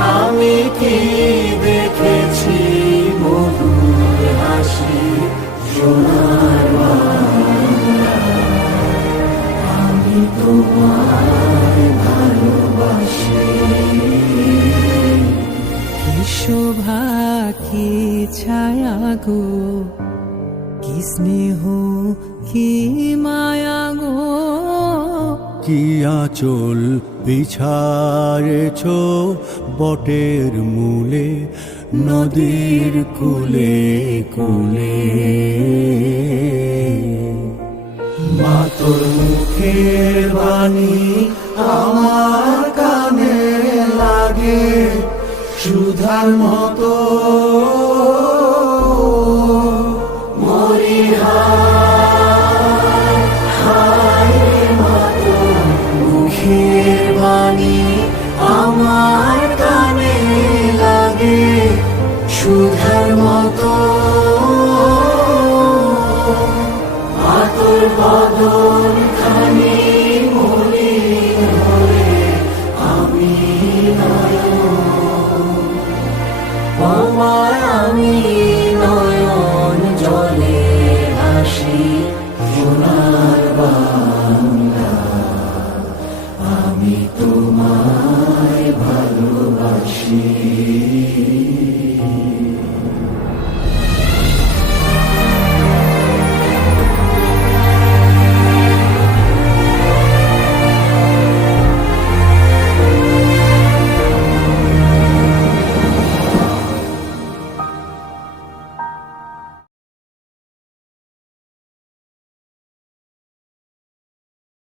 আমি কি দেখেছি মধুর হাসি? সোনার আমি তোমায় ভালোবাসি। শোভা, কি ছায়া গো? কি স্নেহ, কি মায়া গো? কি আঁচল বিছারেছ বটের মূলে নদীর কুলে কুলে। মা তোর মুখের বাণী আমার কানে লাগে সুধার মতো সুধার মতো। আতর বদল খানি মরি ধরে আমি নয়ন। আমি নয়ন জলে হাসি সোনার বাংলা। আমি তোমায় ভালোবাসি।